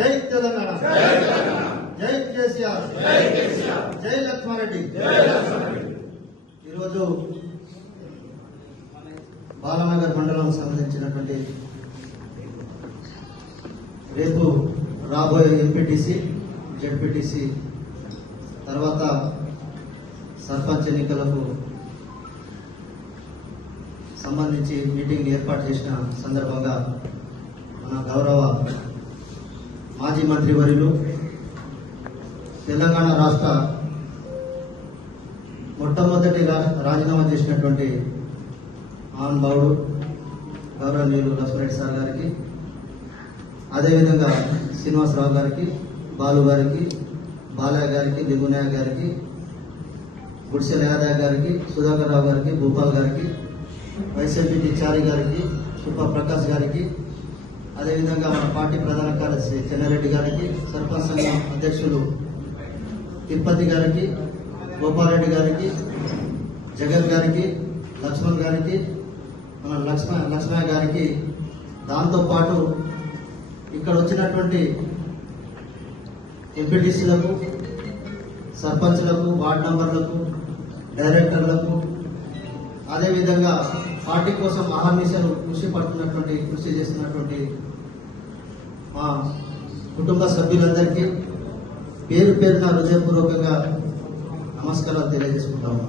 జై తెలంగాణ, జై కేసీఆర్, జై లక్ష్మారెడ్డి. ఈరోజు బాలనగర్ మండలం సంబంధించినటువంటి రేపు రాబోయే ఎంపీటీసీ, జెడ్పీటీసీ తర్వాత సర్పంచ్ ఎన్నికలకు సంబంధించి మీటింగ్ ఏర్పాటు చేసిన సందర్భంగా మన గౌరవ మాజీ మంత్రివర్యులు తెలంగాణ రాష్ట్ర మొట్టమొదటి రాజీనామా చేసినటువంటి మహానుభావుడు గౌరవనీయులు లక్ష్మణరెడ్డి సార్ గారికి, అదేవిధంగా శ్రీనివాసరావు గారికి, బాలు గారికి, బాలయ్య గారికి, దిగునాయక్ గారికి, గుడిసెల యాదవ్ గారికి, సుధాకర్ రావు గారికి, భూపాల్ గారికి, వైఎస్ఎంపీ చారి గారికి, సుప్రకాష్ గారికి, అదేవిధంగా మన పార్టీ ప్రధాన కార్యదర్శి చెన్నారెడ్డి గారికి, సర్పంచ్ సంఘం అధ్యక్షులు తిరుపతి గారికి, గోపాలరెడ్డి గారికి, జగన్ గారికి, లక్ష్మణ్ గారికి, మన లక్ష్మయ్య గారికి, దాంతోపాటు ఇక్కడ వచ్చినటువంటి ఎంపీటీసీలకు, సర్పంచ్లకు, వార్డు మెంబర్లకు, డైరెక్టర్లకు, అదేవిధంగా పార్టీ కోసం అహర్నిశలు కృషి చేస్తున్నటువంటి మా కుటుంబ సభ్యులందరికీ పేరు పేరున హృదయపూర్వకంగా నమస్కారాలు తెలియజేసుకుంటాము.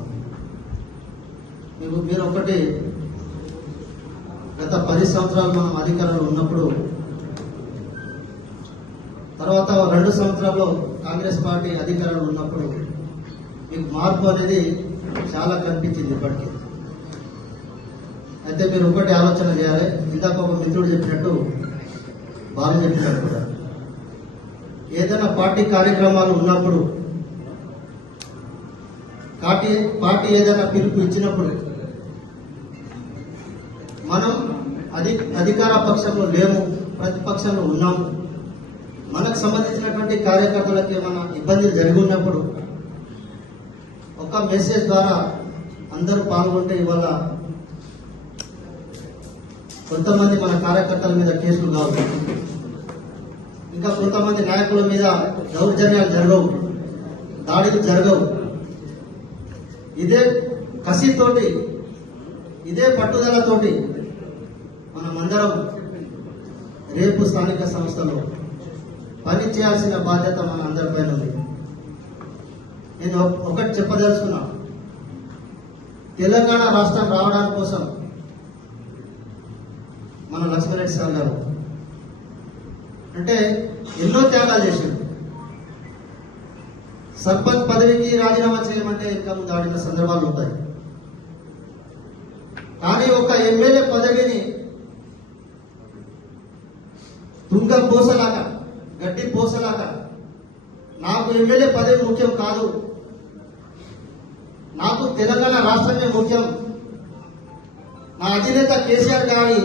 మీరు ఒకటి, గత 10 సంవత్సరాలు మనం అధికారంలో ఉన్నప్పుడు, తర్వాత 2 సంవత్సరాల్లో కాంగ్రెస్ పార్టీ అధికారంలో ఉన్నప్పుడు మీకు మార్పు అనేది చాలా కనిపించింది ఇప్పటికీ. అయితే మీరు ఒకటి ఆలోచన చేయాలి. ఇందాక ఒక మిత్రుడు చెప్పినట్టు, బాలు చెప్పినట్టు కూడా, ఏదైనా పార్టీ కార్యక్రమాలు ఉన్నప్పుడు, పార్టీ ఏదైనా పిలుపు ఇచ్చినప్పుడు మనం అధికార పక్షంలో లేము, ప్రతిపక్షంలో ఉన్నాము, మనకు సంబంధించినటువంటి కార్యకర్తలకు ఏమైనా ఇబ్బందులు జరిగి ఉన్నప్పుడు ఒక మెసేజ్ ద్వారా అందరూ పాల్గొంటే ఇవాళ కొంతమంది మన కార్యకర్తల మీద కేసులు కావు, ఇంకా కొంతమంది నాయకుల మీద దౌర్జన్యాలు జరగవు, దాడులు జరగవు. ఇదే కసితోటి, ఇదే పట్టుదలతోటి మనమందరం రేపు స్థానిక సంస్థలో పని చేయాల్సిన బాధ్యత మన అందరిపైన ఉంది. నేను ఒకటి చెప్పదలుచుకున్నా, తెలంగాణ రాష్ట్రం రావడానికి కోసం మన లక్ష్మణరెడ్డి సార్ గారు అంటే ఎన్నో త్యాగాలు చేశారు. సర్పంచ్ పదవికి రాజీనామా చేయమంటే ఇంకా ముందు ఆడిన సందర్భాలు ఉంటాయి. కానీ ఒక ఎమ్మెల్యే పదవిని తుంగ పోసలాగా, గడ్డి పోసలాగా, నాకు ఎమ్మెల్యే పదవి ముఖ్యం కాదు, నాకు తెలంగాణ రాష్ట్రమే ముఖ్యం, నా అధినేత కేసీఆర్ గారి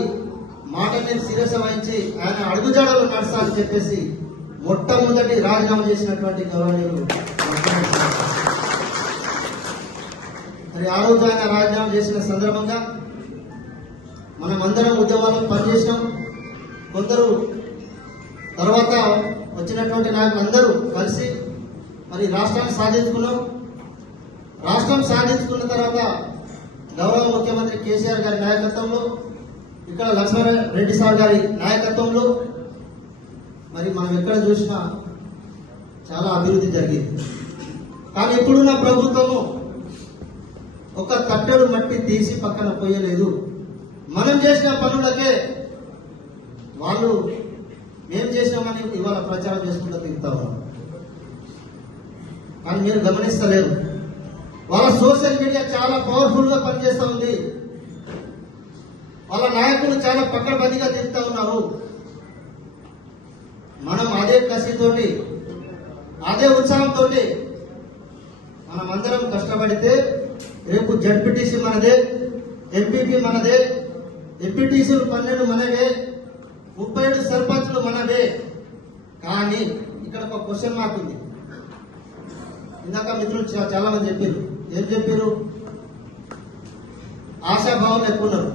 మాట నేను శిరస వహించి ఆయన అడుగుజాడలు నడసాలని చెప్పేసి మొట్టమొదటి రాజీనామా చేసినటువంటి గౌరవనీయులు. మరి ఆ రోజు ఆయన రాజీనామా చేసిన సందర్భంగా మనం అందరం ఉద్యమాల్లో పనిచేసినాం. కొందరు తర్వాత వచ్చినటువంటి నాయకులందరూ కలిసి మరి రాష్ట్రాన్ని సాధించుకున్నాం. రాష్ట్రం సాధించుకున్న తర్వాత గౌరవ ముఖ్యమంత్రి కేసీఆర్ గారి నాయకత్వంలో, ఇక్కడ లక్ష్మణరెడ్డి సార్ గారి నాయకత్వంలో మరి మనం ఎక్కడ చూసినా చాలా అభివృద్ధి జరిగింది. కానీ ఇప్పుడున్న ప్రభుత్వము ఒక తట్టెడు మట్టి తీసి పక్కన పోయలేదు. మనం చేసిన పనులకే వాళ్ళు మేము చేసినామని ఇవాళ ప్రచారం చేసుకుంటూ తిరుగుతా ఉన్నాం. కానీ మీరు గమనిస్తలేరు, వాళ్ళ సోషల్ మీడియా చాలా పవర్ఫుల్ గా పనిచేస్తూ ఉంది. వాళ్ళ నాయకులు చాలా పక్కడబందిగా తిరుగుతూ ఉన్నారు. మనం అదే కసితోటి, అదే ఉత్సాహంతో మనమందరం కష్టపడితే రేపు జడ్పీటీసీ మనదే, ఎంపీపీ మనదే, ఎంపీటీసీలు 12 మనవే, 37 సర్పంచ్లు మనవే. కానీ ఇక్కడ ఒక క్వశ్చన్ మార్క్ ఉంది. ఇందాక మిత్రులు చాలా మంది చెప్పారు. ఏం చెప్పారు? ఆశాభావం ఎక్కువ ఉన్నారు.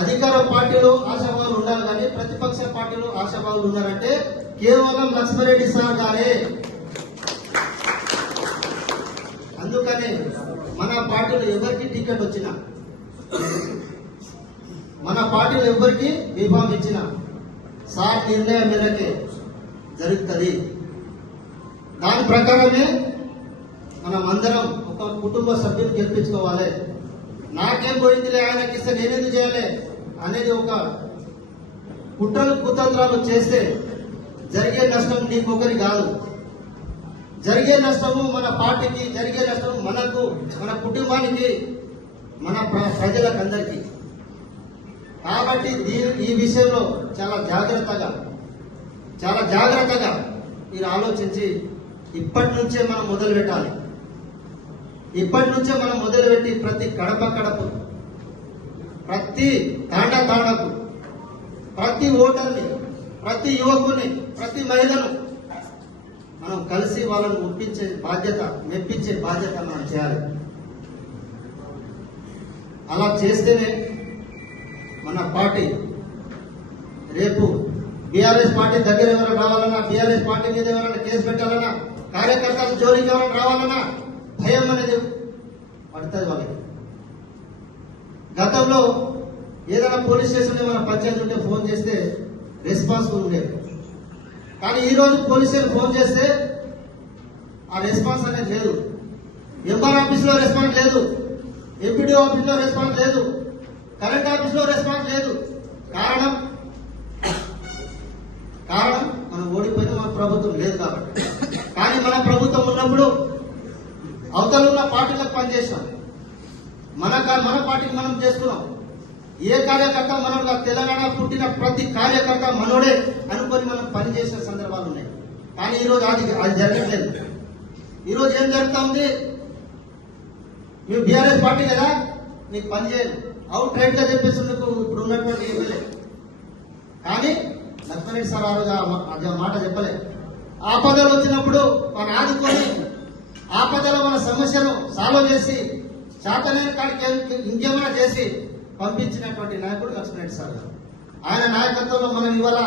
అధికార పార్టీలో ఆశాభావాలు ఉండాలి, కానీ ప్రతిపక్ష పార్టీలో ఆశాభావాలు ఉన్నారంటే కేవలం లక్ష్మారెడ్డి సార్ గారే. అందుకనే మన పార్టీలో ఎవరికి టికెట్ వచ్చినా, మన పార్టీలో ఎవరికి బీఫామ్ ఇచ్చినా సార్ నిర్ణయం మేరకే జరుగుతుంది. దాని ప్రకారమే మనం అందరం ఒక కుటుంబ సభ్యులు గెలిపించుకోవాలి. నాకేం పోయిందిలే, ఆయనకి ఇస్తే నేనేది చేయాలి అనేది ఒక కుట్రలు కుతంత్రాలు చేస్తే జరిగే నష్టం నీకొకరి కాదు, జరిగే నష్టము మన పార్టీకి, జరిగే నష్టం మనకు, మన కుటుంబానికి, మన ప్రజలకందరికీ. కాబట్టి ఈ విషయంలో చాలా జాగ్రత్తగా మీరు ఆలోచించి ఇప్పటి నుంచే మనం మొదలు పెట్టాలి. ఇప్పటి నుంచే మనం మొదలుపెట్టి ప్రతి గడపకు, ప్రతి తాండకు, ప్రతి ఓటర్ని, ప్రతి యువకుని, ప్రతి మహిళను మనం కలిసి వాళ్ళను ఒప్పించే బాధ్యత, మెప్పించే బాధ్యత మనం చేయాలి. అలా చేస్తేనే మన పార్టీ రేపు బీఆర్ఎస్ పార్టీ దగ్గర ఎవరైనా రావాలన్నా, బీఆర్ఎస్ పార్టీ మీద ఎవరైనా కేసు పెట్టాలన్నా, కార్యకర్తల జోలికి ఎవరైనా రావాలన్నా భయం అనేది పడుతుంది వాళ్ళకి. గతంలో ఏదైనా పోలీస్ స్టేషన్ మన పంచాయతీ ఉంటే ఫోన్ చేస్తే రెస్పాన్సిబుల్ ఉండేది. కానీ ఈ రోజు పోలీసులు ఫోన్ చేస్తే ఆ రెస్పాన్స్ అనేది లేదు. ఎంఆర్ ఆఫీస్ లో రెస్పాన్స్ లేదు, ఎంపీడీ ఆఫీస్ లో రెస్పాన్స్ లేదు, కరెంట్ ఆఫీస్ లో రెస్పాన్స్ లేదు. కారణం మనం ఓడిపోయిన మన ప్రభుత్వం లేదు కాబట్టి. కానీ మన ప్రభుత్వం ఉన్నప్పుడు అవతల ఉన్న పార్టీలకు పనిచేసాం, మన పార్టీకి మనం చేసుకున్నాం. ఏ కార్యకర్త మనోడుగా, తెలంగాణ పుట్టిన ప్రతి కార్యకర్త మనోడే అనుకొని మనం పనిచేసిన సందర్భాలు ఉన్నాయి. కానీ ఈరోజు అది జరగట్లేదు. ఈరోజు ఏం జరుగుతా ఉంది, మీరు బీఆర్ఎస్ పార్టీ కదా, మీకు పని చేయదు, అవుట్ రైట్ గా చెప్పేసి ఇప్పుడు ఉన్నటువంటి ఎమ్మెల్యే. కానీ లక్ష్మణరెడ్డి సార్ ఆ రోజు మాట చెప్పలే. ఆపదలు వచ్చినప్పుడు మన ఆదుకొని, ఆపదలో మన సమస్యను సాల్వ్ చేసి, చేతనైన కాడికి ఇంకేమైనా చేసి పంపించినటువంటి నాయకుడు లక్ష్మణరెడ్డి సార్ గారు. ఆయన నాయకత్వంలో మనం ఇవాళ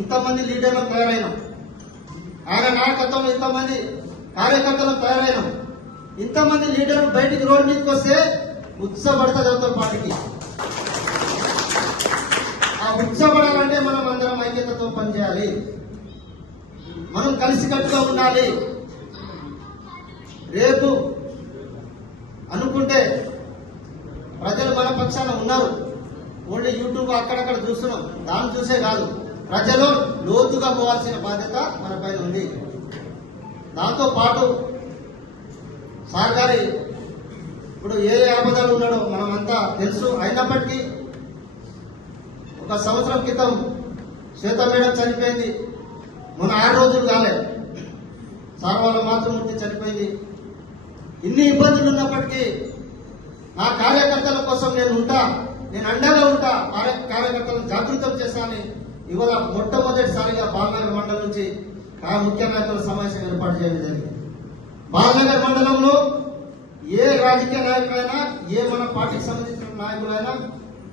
ఇంతమంది లీడర్లు తయారైనాం, ఆయన నాయకత్వంలో ఇంతమంది కార్యకర్తలు తయారైనాం. ఇంతమంది లీడర్లు బయటికి రోడ్డు మీదకి వస్తే ఉత్సపడుతుంది అవతల పార్టీకి. ఆ ఉత్సపడాలంటే మనం అందరం ఐక్యతతో పనిచేయాలి, మనం కలిసికట్టుగా ఉండాలి. రేపు అనుకుంటే ప్రజలు మన పక్షాన ఉన్నారు. ఓన్లీ యూట్యూబ్ అక్కడక్కడ చూస్తున్నాం, దాన్ని చూసే కాదు, ప్రజలు లోతుగా పోవాల్సిన బాధ్యత మన పైన ఉంది. దాంతో పాటు సార్ గారి ఇప్పుడు ఏ ఆపదలు ఉన్నాడో మనమంతా తెలుసు. అయినప్పటికీ ఒక సంవత్సరం క్రితం శ్వేత మేడం చనిపోయింది, మొన్న 6 రోజులు కాలే. సార్ వాళ్ళ మాతృమూర్తి చనిపోయింది. ఇన్ని ఇబ్బందులు ఉన్నప్పటికీ నా కార్యకర్తల కోసం నేను అండగా ఉంటా, కార్యకర్తలను జాగృతం చేశాను. ఇవాళ మొట్టమొదటిసారిగా బాలనగర్ మండలం నుంచి ముఖ్య నాయకుల సమావేశం ఏర్పాటు చేయడం జరిగింది. బాలనగర్ మండలంలో ఏ రాజకీయ నాయకులైనా, ఏ మన పార్టీకి సంబంధించిన నాయకులైనా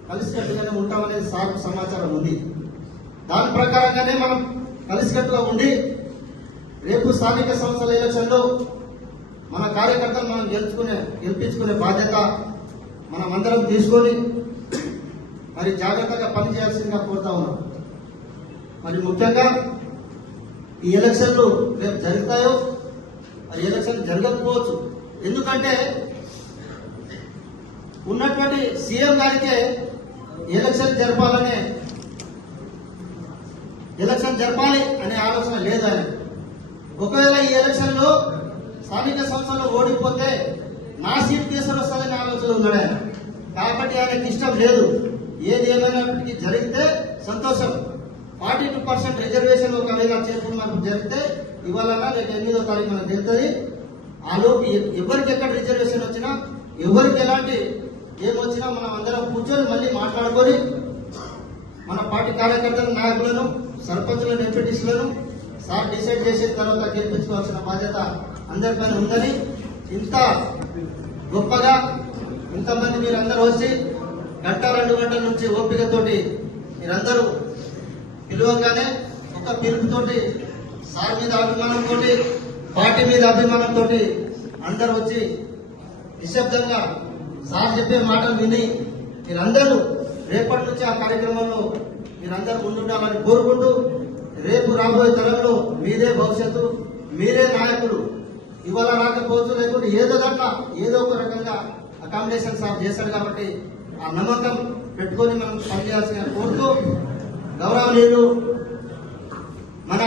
కలిసికట్టుగానే ఉంటామనేది సార్కు సమాచారం ఉంది. దాని ప్రకారంగానే మనం కలిసికట్టుగా ఉండి రేపు స్థానిక సంస్థల ఎలక్షన్లో మన కార్యకర్తలు మనం గెలిపించుకునే బాధ్యత మనమందరం తీసుకొని మరి జాగ్రత్తగా పనిచేయాల్సిందిగా కోరుతా ఉన్నాం. మరి ముఖ్యంగా ఈ ఎలక్షన్లు రేపు జరుగుతాయో, ఆ ఎలక్షన్ జరగకపోవచ్చు. ఎందుకంటే ఉన్నటువంటి సీఎం గారికే ఎలక్షన్ జరపాలి అనే ఆలోచన లేదు ఆయన. ఒకవేళ ఈ ఎలక్షన్ లో స్థానిక సంస్థలో ఓడిపోతే నా సీట్ తీసుకొని వస్తుందనే ఆలోచన ఉన్నాడు ఆయన. కాబట్టి ఆయనకి ఇష్టం లేదు. ఏది ఏమైనప్పటికీ జరిగితే సంతోషం. 42% రిజర్వేషన్ ఒకవేళ చేరుకున్నప్పుడు జరిగితే ఇవాళ రేపు 8వ తారీఖు మనకు తెలుస్తుంది. ఆ లోపు ఎవరికి ఎక్కడ రిజర్వేషన్ వచ్చినా, ఎవరికి ఎలాంటి ఏమొచ్చినా మనం అందరం కూర్చొని మళ్ళీ మాట్లాడుకొని మన పార్టీ కార్యకర్తల నాయకులను, సర్పంచులను, ఎంపీటీసీలను సార్ డిసైడ్ చేసిన తర్వాత గెలిపించుకోవాల్సిన బాధ్యత అందరిపైన ఉందని, ఇంత గొప్పగా ఇంతమంది మీరందరూ వచ్చి 1-2 గంటల నుంచి ఓపికతోటి మీరందరూ పిలువగానే ఒక పిలుపుతోటి సార్ మీద అభిమానంతో, పార్టీ మీద అభిమానంతో అందరూ వచ్చి నిశ్శబ్దంగా సార్ చెప్పే మాటలు విని మీరందరూ రేపటి నుంచి ఆ కార్యక్రమంలో మీరందరూ ముందుండాలని కోరుకుంటూ, రేపు రాబోయే తరంలో మీరే భవిష్యత్తు, మీరే నాయకులు. ఇవాళ రాకపోవచ్చు, లేకుంటే ఏదో దాంట్లో ఏదో ఒక రకంగా అకామిడేషన్ సార్ చేశాడు కాబట్టి ఆ నమ్మకం పెట్టుకొని మనం పనిచేయాల్సిన కోరుతూ, గౌరవనీయులు మన